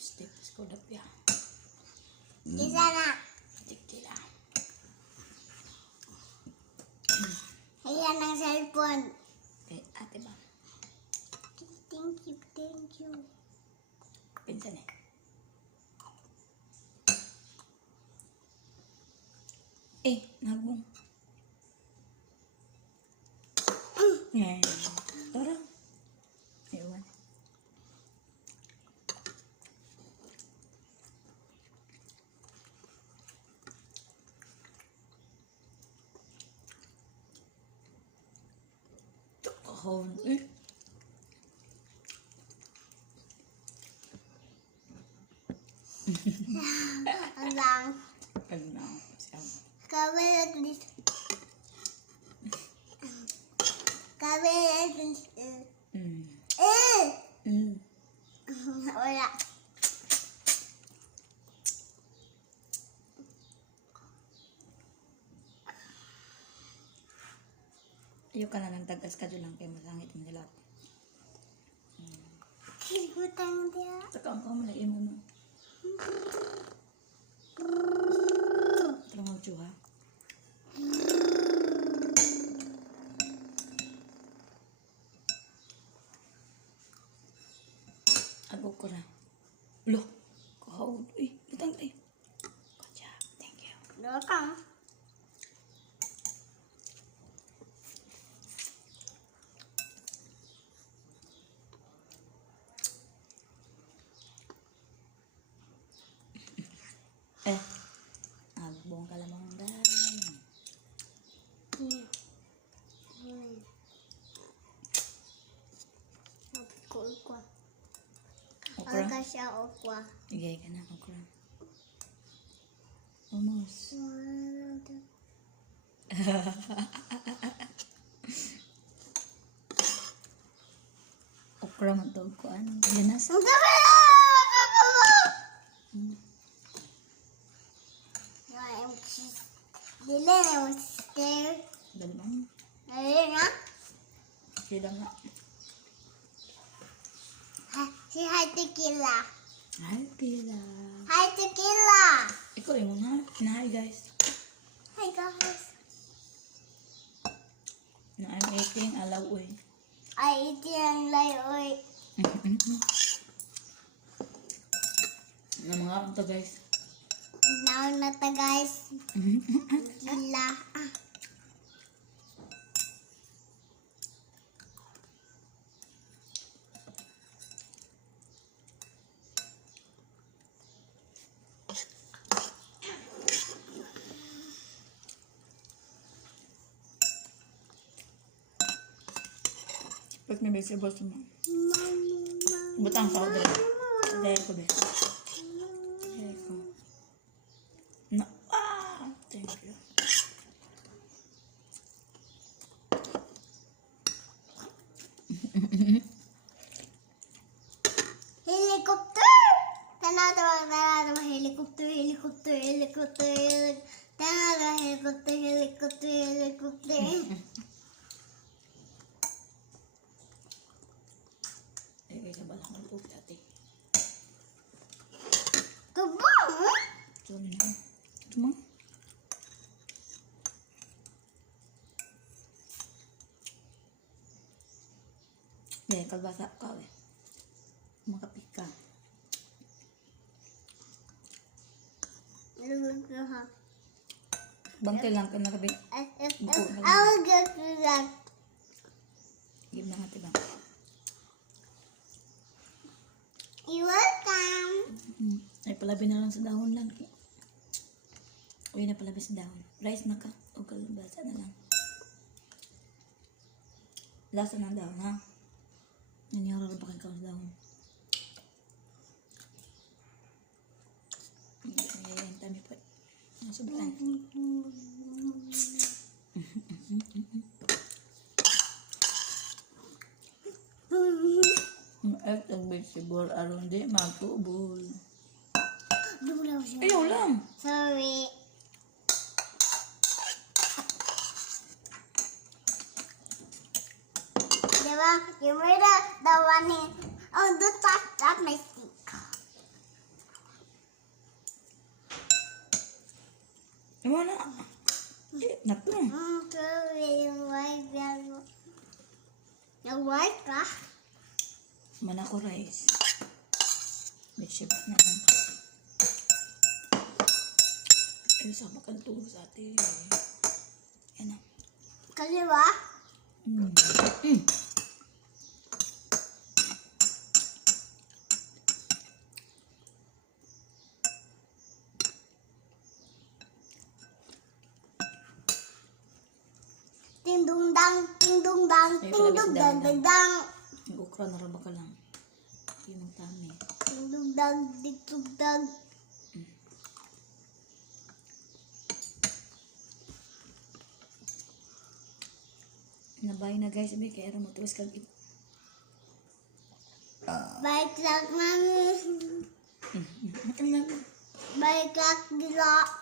Step ko na piya. Isa na. Tikila. Ayan ang cellphone. Okay, ate ba? Thank you, thank you. Pinsan eh. Nagbong. Ngayon. Tara. Ewan. Kahon eh. Ang lang. Ano? Kami natin. Kami natin. Wala. Ayaw ka na ng tagas ka lang kayo masangit mo nila. Kigutan dia. Taka ang kamalagay mo no. Tara magjuha. Agok ko na. Loh, kahawad. Uy, butang tayo. Good job. Thank you. Welcome. Agbong ka lamang dahil. Okwa. Okra? Agka siya okwa. Igay ka na, okra. Almost. Okra matog ko ano. Ganas. Dili na mo sister. Dalawang. Dili na. Sila nga. Si Hi Tequila. Hi, Pila. Hi Tequila. Ikaw yung muna. Hi, guys. Hi guys. No, I'm eating alawoy. Ay, iti ang layoy. Na mga kanto, guys. Naon na ta guys. Gila. Pag may vegetables mo. Butang sa order. Dahil ko, be. Dahil ko. No. Thank you. Helicopter! Tanado, helicopter, helicopter, helicopter. Tanado, helicopter, helicopter, helicopter. Ay, sa balang ng pupi, ate. Kabang! Ito na. Ito mo. Dahil kalbasa ka, eh. Makapik ka. Bangkay lang ka na kabi. I will go through that. Give na nga, tibang. You're welcome. Ay, palabi na lang sa dahon lang. Uy, na palabi sa dahon. Rice na ka. O kalabasa na lang. Lasa ng dahon, ha? Nangyara pa kayo sa dahon. Ayan, tami po. Sobrang. At ang vegetable aron di matubol. Dulaw siya. Ayaw lang. Sorry. Diba? You made the one in. Oh, the top, that my stick. Wala. Na to. White ka? Manako rice. Mixture na lang. Ay, sama ka tulog sa atin. Yan na. Kaliwa? Mm. Ting dung dang, ting dung dang, Ay, ting dung dang, dang dang. Yung okra na rin ka lang. Yun ang tami. Ting dung dang, ting dung dang. Nabay na guys, sabi kaya rin matuwas kag Balik lang mami. Makan lang. Balik lang gila.